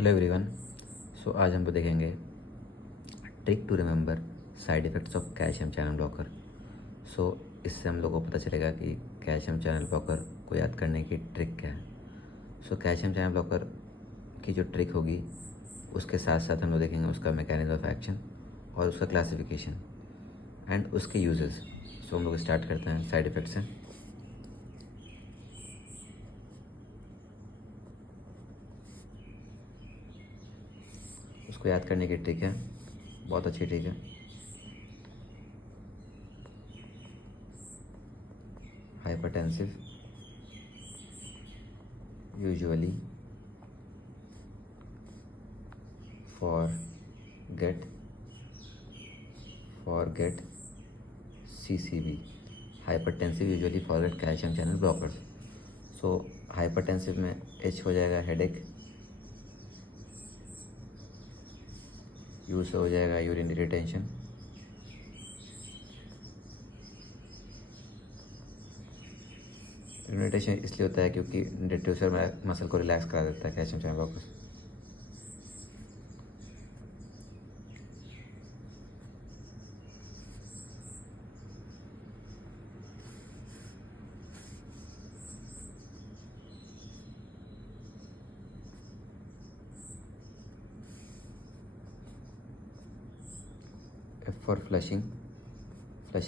Hello everyone. सो आज हम देखेंगे trick to remember side effects of calcium channel blocker. So इससे हम लोगों को पता चलेगा कि कैल्शियम चैनल ब्लॉकर को याद करने की ट्रिक क्या है। सो कैल्शियम चैनल ब्लॉकर की जो ट्रिक होगी उसके साथ साथ हम लोग देखेंगे उसका मैकेनिज्म ऑफ एक्शन और उसका क्लासिफिकेशन एंड उसके यूजेस। सो हम लोग स्टार्ट करते हैं साइड इफ़ेक्ट से। उसको याद करने की ट्रिक है, बहुत अच्छी ट्रिक है। Hypertensive usually forget CCB। Hypertensive usually forget calcium channel blockers. So hypertensive में H हो जाएगा हेडेक, U से हो जाएगा यूरिन रिटेंशन, रिटेंशन इसलिए होता है क्योंकि डिट्यूसर मसल को रिलैक्स करा देता है calcium channel blockers. F for flushing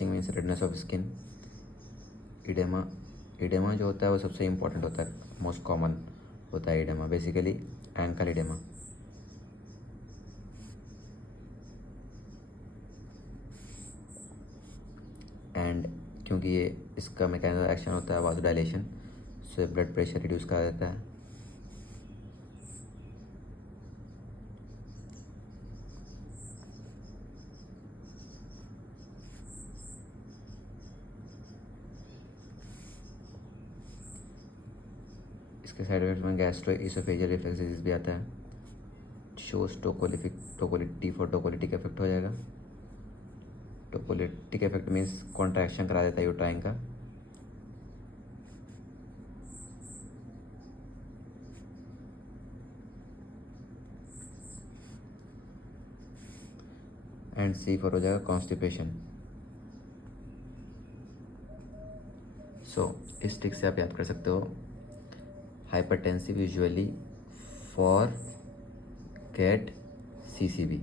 means redness of skin. Edema जो होता है वो सबसे इम्पोर्टेंट होता है, मोस्ट कॉमन होता है इडेमा, बेसिकली एंकल इडेमा। एंड क्योंकि ये इसका मैकेनिज्म एक्शन होता है वासोडाइलेशन, सो ब्लड प्रेशर रिड्यूस करा देता है। इसके साइड इफेक्ट में गैस्ट्रो इसोफेजियल रिफ्लक्स डिजीज भी आता है। शोज टोकोलिटिक इफेक्ट हो जाएगा। टोकोलिटिक इफेक्ट मीन्स कॉन्ट्रैक्शन करा देता है यूट्राइन का। एंड C फॉर हो जाएगा कॉन्स्टिपेशन। सो इस ट्रिक से आप याद कर सकते हो hypertensive usually forget CCB।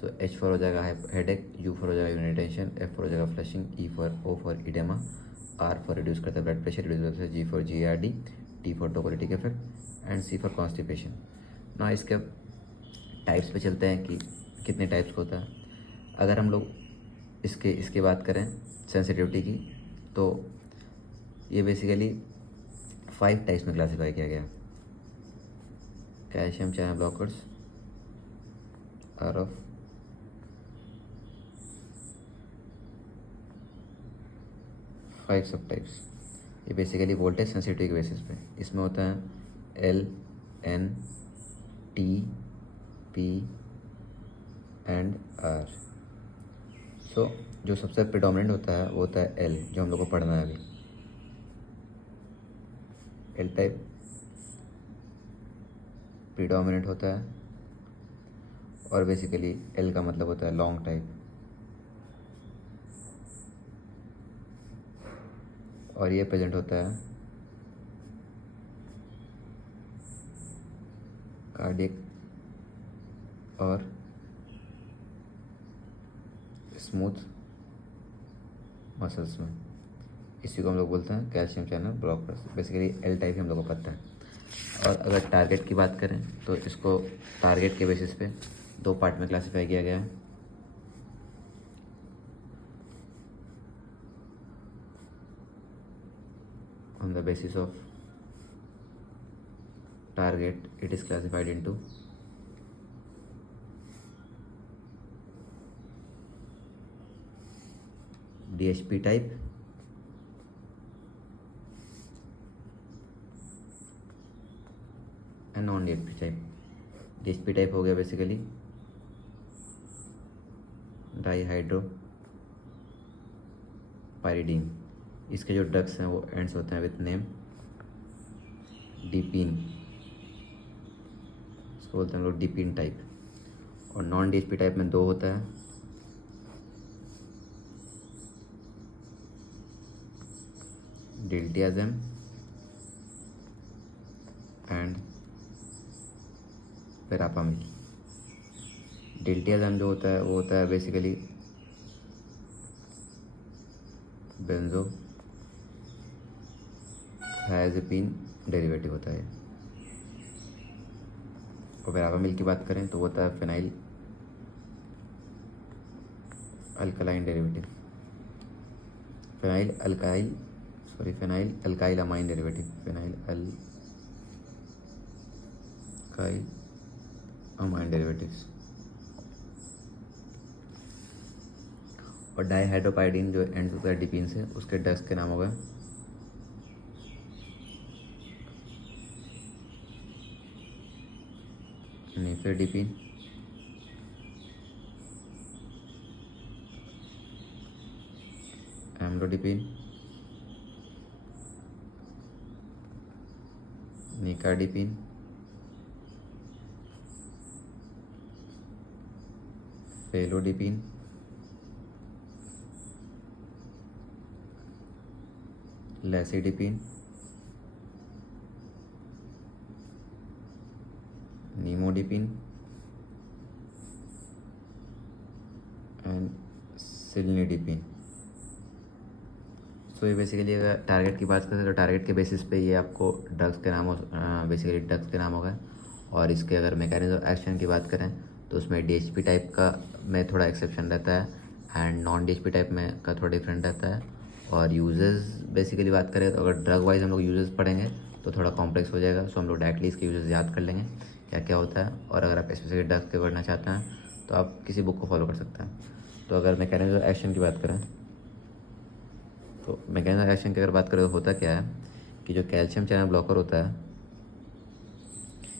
So H for हो जाएगा हेडेक, U फॉर हो जाएगा यूरिन रिटेंशन, F फॉर हो जाएगा flushing, O for edema, R for reduce करता है ब्लड प्रेशर, रिड्यूस करता है, G for GERD, T for tocolytic effect and C for constipation. ना इसके टाइप्स पे चलते हैं कि कितने टाइप्स का होता है। अगर हम लोग इसके बात करें सेंसिटिविटी की, तो ये बेसिकली 5 टाइप्स में क्लासीफाई किया गया। Calcium channel blockers are of 5 subtypes. ये बेसिकली वोल्टेज सेंसिटिविटी के बेसिस पे इसमें होता है L, N, T, P and R। So जो सबसे प्रिडोमिनेंट होता है वो होता है L, जो हम लोग को पढ़ना है अभी। L टाइप प्रीडोमिनेंट होता है और बेसिकली L का मतलब होता है लॉन्ग टाइप, और ये प्रेजेंट होता है कार्डियक और स्मूथ मसल्स में। इसी को हम लोग बोलते हैं calcium channel blockers. Basically L type ही हम लोग को पता है। और अगर टारगेट की बात करें तो इसको टारगेट के बेसिस पे 2 पार्ट में क्लासीफाई किया गया है। On the basis of target it is classified into DHP type, non DHP type. DHP type हो गया बेसिकली डाईहाइड्रो पायरिडीन। इसके जो ड्रग्स हैं वो एंड्स होते हैं विथ नेम डिपीन। उसको बोलते हैं हम लोग डिपिन टाइप। और नॉन डीएचपी टाइप में दो होता है, डिल्टियाजम एंड पेरापामिल। डिल्टियाजम जो होता है वो होता है बेसिकली बेंजो थायाजिपिन डेरिवेटिव होता है। और पेरापामिल की बात करें तो वो होता है phenyl alkaline derivative, phenyl alkyl amine derivative, phenyl alkyl amine derivatives. और डाईहाइड्रोपाइडिन जो एंड होता है डिपीन से, उसके ड्रग्स के नाम हो गए निफेडिपिन, एम्लोडिपिन, निकाडिपिन, फेलोडिपिन, लैसिडिपिन, नीमोडिपिन एंड सिलनिडिपिन। सो ये बेसिकली अगर टारगेट की बात करें तो टारगेट के बेसिस पे ये आपको ड्रग्स के नाम बेसिकली ड्रग्स के नाम हो गए। और इसके अगर मैकेनिज्म ऑफ एक्शन की बात करें तो उसमें डीएचपी टाइप का में थोड़ा एक्सेप्शन रहता है एंड नॉन डीएचपी टाइप में का थोड़ा डिफरेंट रहता है। और यूजेस बेसिकली बात करें तो अगर ड्रग वाइज हम लोग यूजेस पढ़ेंगे तो थोड़ा कॉम्प्लेक्स हो जाएगा, सो हम लोग डायरेक्टली इसके यूजेस याद कर लेंगे क्या क्या होता है। और अगर आप स्पेसिफिक ड्रग्स के पढ़ना चाहते हैं तो आप किसी बुक को फॉलो कर सकते हैं। तो अगर मैकेनिज्म ऑफ एक्शन की बात करें तो मैकेनिज्म ऑफ एक्शन की अगर बात करें तो होता क्या है कि जो कैल्शियम चैनल ब्लॉकर होता है,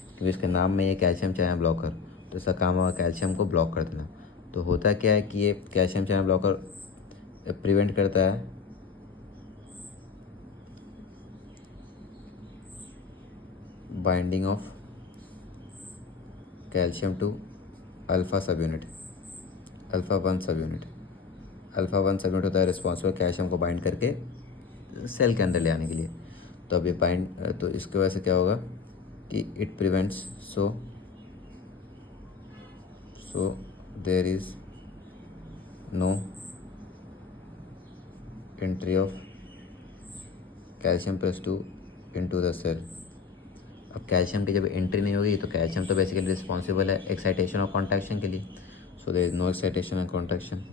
क्योंकि इसके नाम में ये कैल्शियम चैनल ब्लॉकर, तो इसका काम होगा कैल्शियम को ब्लॉक कर देना। तो होता क्या है कि ये कैल्शियम चैनल ब्लॉकर प्रिवेंट करता है binding of calcium to alpha subunit, alpha 1 subunit. Alpha 1 subunit होता है रिस्पॉन्सिबल कैल्शियम को बाइंड करके सेल के अंदर ले आने के लिए। तो अब ये बाइंड, तो इसकी वजह से क्या होगा कि it prevents, so there is no entry of calcium +2 into the cell. अब कैल्शियम की जब एंट्री नहीं होगी तो कैल्शियम तो बेसिकली रिस्पॉन्सिबल है एक्साइटेशन और कॉन्ट्रैक्शन के लिए, so there is no excitation and contraction.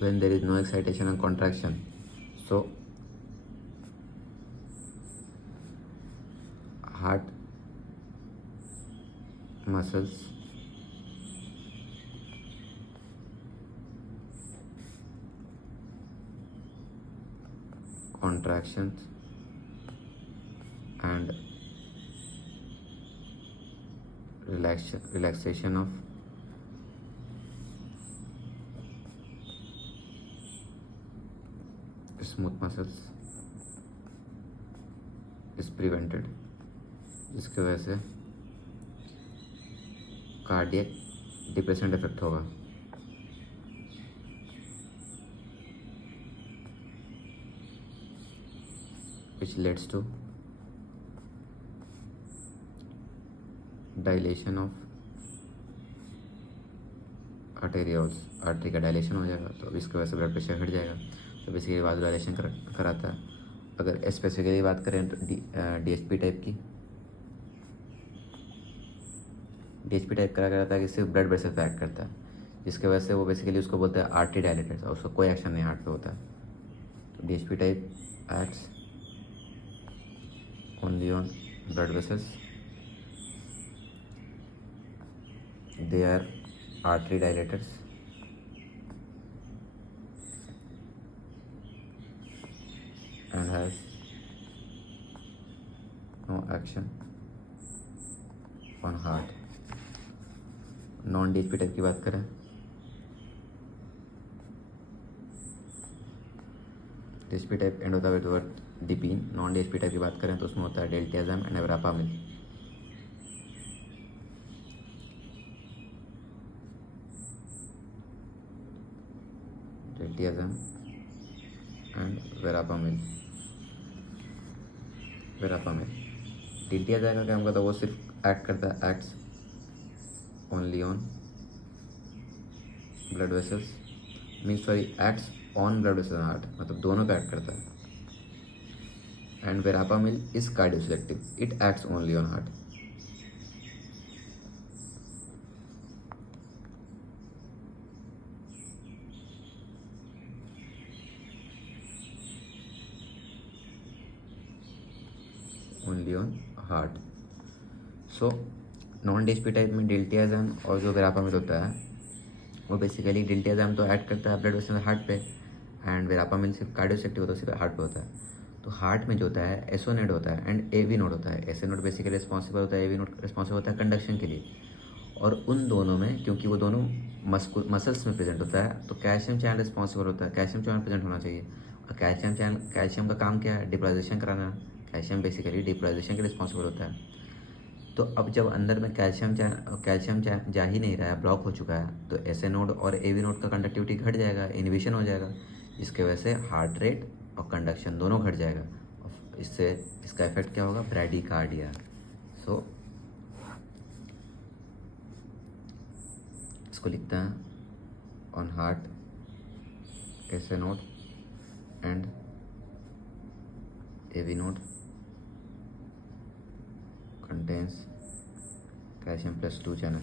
When there is no excitation and contraction, so heart muscles contractions and relaxation of smooth muscles is prevented, जिसकी वजह से कार्डियक डिप्रेशन इफेक्ट होगा। which leads to dilation of arterioles, artery का dilation हो जाएगा तो इसकी वजह से ब्लड प्रेशर हट जाएगा। तो बेसिकली वाज डायलेशन कराता है। अगर स्पेसिफिकली बात करें तो डीएचपी टाइप की, डीएचपी टाइप करा कराता है कि सिर्फ ब्लड प्रेशर पे एक्ट करता है, जिसकी वजह से वो बेसिकली उसको बोलते हैं आर्टरी डायलेटर्स, और उसका कोई एक्शन नहीं हार्ट पे होता है। तो DHP type acts only on blood vessels, they are artery dilators and has no action on heart. Non DSP type की बात करें, डीएसपी टाइप एंड होता है with word dipine. Non DSP type की बात करें तो उसमें होता है diltiazem and verapamil. Diltiazem and verapamil. Diltiazem का क्या होगा, तो वो सिर्फ एक्ट करता है, acts only on blood vessels, means sorry acts on blood vessel heart, मतलब दोनों पे एक्ट करता है। And verapamil is cardioselective, it acts only on heart. Only on heart. So non DSP type में डेल्टियाजम और जो वेरापामिल होता है वो बेसिकली डेल्टियाजम तो ऐड करता है ब्लड वेसल हार्ट पे, एंड वेरापामिल सिर्फ कार्डियोसेक्टिव होता है, सिर्फ हार्ट पे होता है। तो हार्ट में जो होता है एसओ नोड होता है एंड एवी नोड होता है। एसओ नोड बेसिकली रिस्पॉन्सिबल होता है, एवी नोड रिस्पॉन्सिबल होता है कंडक्शन के लिए। और उन दोनों में क्योंकि वो दोनों मसल्स में प्रेजेंट होता है तो कैल्शियम चैनल रिस्पॉन्सिबल होता है, कैल्शियम चैनल प्रेजेंट होना चाहिए। और कैल्शियम का काम क्या है, डिपोलाइजेशन कराना। कैल्शियम बेसिकली डिपोलाइजेशन के रिस्पॉन्सिबल होता है। तो अब जब अंदर में कैल्शियम जा ही नहीं रहा है, ब्लॉक हो चुका है, तो एसए नोड और एवी नोड का कंडक्टिविटी घट जाएगा, इनहिबिशन हो जाएगा, जिसके वजह से हार्ट रेट और कंडक्शन दोनों घट जाएगा। और इससे इसका इफेक्ट क्या होगा, ब्रैडीकार्डिया। सो इसको लिखते हैं on heart SA node and AV node contains calcium plus 2 channel.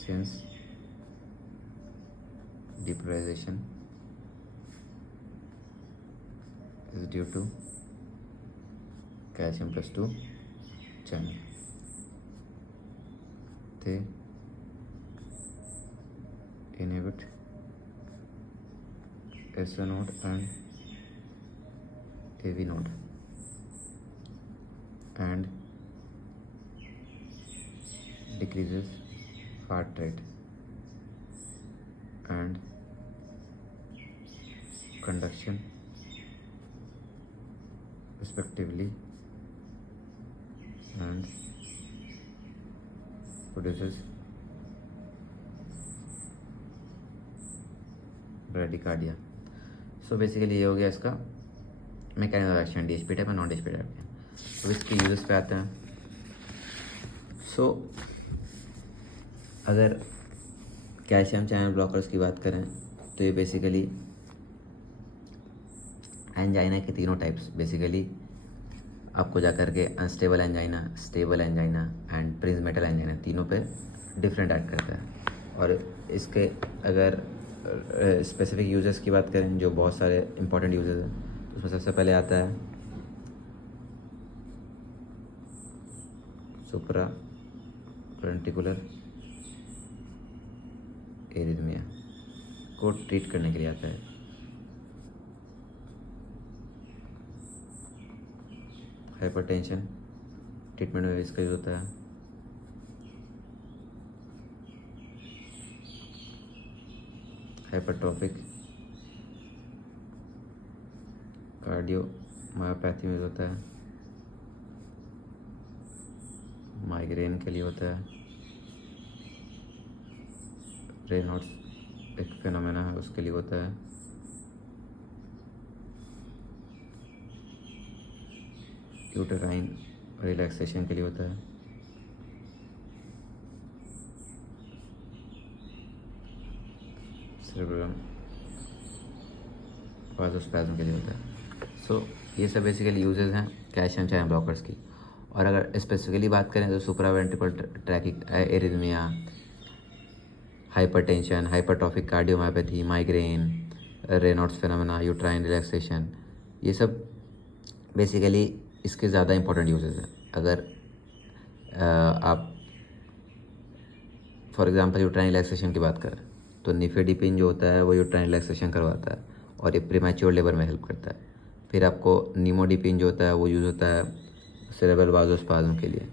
Since depolarization is due to calcium plus 2 channel, they inhibit SO node and AV node and decreases heart rate and conduction respectively and produces bradycardia. So basically ये हो गया इसका mechanism of action, DSP type और non DSP type के। अब इसके uses पे आते हैं। सो अगर कैल्शियम चैनल ब्लॉकर्स की बात करें तो ये बेसिकली एंजाइना के तीनों टाइप्स, बेसिकली आपको जा कर के unstable angina, stable angina and Prinzmetal angina, तीनों पे डिफरेंट एक्ट करता है। और इसके अगर स्पेसिफिक यूजेस की बात करें, जो बहुत सारे इंपॉर्टेंट यूजेस हैं, उसमें सबसे पहले आता है सुप्रा वेंट्रिकुलर एरिथमिया को ट्रीट करने के लिए आता है। हाइपरटेंशन ट्रीटमेंट में इसका यूज होता है। हाइपरट्रॉफिक कार्डियोमायोपैथी में होता है। माइग्रेन के लिए होता है। रेनॉल्ड्स एक फिनोमेना है, उसके लिए होता है। यूटेराइन रिलैक्सेशन के लिए होता है। सेरेब्रम वासोस्पैज्म के लिए होता है। सो ये सब बेसिकली यूजेस हैं कैल्शियम चैनल ब्लॉकर्स की। और अगर स्पेसिफिकली बात करें तो supraventricular tachyarrhythmia, hypertension, hypertrophic cardiomyopathy, migraine, Raynaud's phenomena, uterine relaxation, ये सब बेसिकली इसके ज़्यादा इंपॉर्टेंट यूजेस हैं। अगर आप फॉर एग्जांपल यूट्राइन रिलैक्सेशन की बात करें तो निफेडिपिन जो होता है वो यूट्राइन रिलैक्सेशन करवाता है और ये प्रीमैच्योर लेबर में हेल्प करता है। फिर आपको निमोडिपिन जो होता है वो यूज़ होता है सेरेब्रल वाजोस्पाज्म के लिए।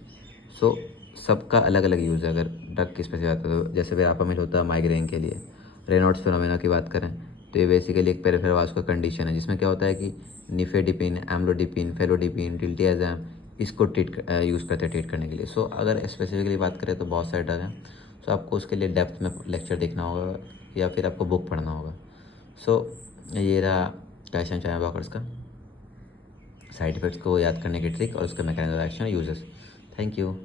सो सबका अलग अलग यूज़ है। अगर ड्रग की स्पेसिफिक आता है तो जैसे वेरापामिल होता है माइग्रेन के लिए। रेनॉल्ड्स फिनोमेना की बात करें तो ये बेसिकली एक पेरिफेरल वास्कुलर कंडीशन है जिसमें क्या होता है कि निफेडिपिन, एम्लोडिपिन, फेलोडिपिन, डिल्टियाज़ैम इसको यूज़ करते हैं ट्रीट करने के लिए। सो अगर स्पेसिफिकली बात करें तो बहुत सारे ड्रग हैं। सो आपको उसके लिए डेप्थ में लेक्चर देखना होगा या फिर आपको बुक पढ़ना होगा। सो ये रहा कैल्शियम चैनल ब्लॉकर्स का साइड इफ़ेक्ट्स को याद करने की ट्रिक और उसके mechanism of action uses. Thank you.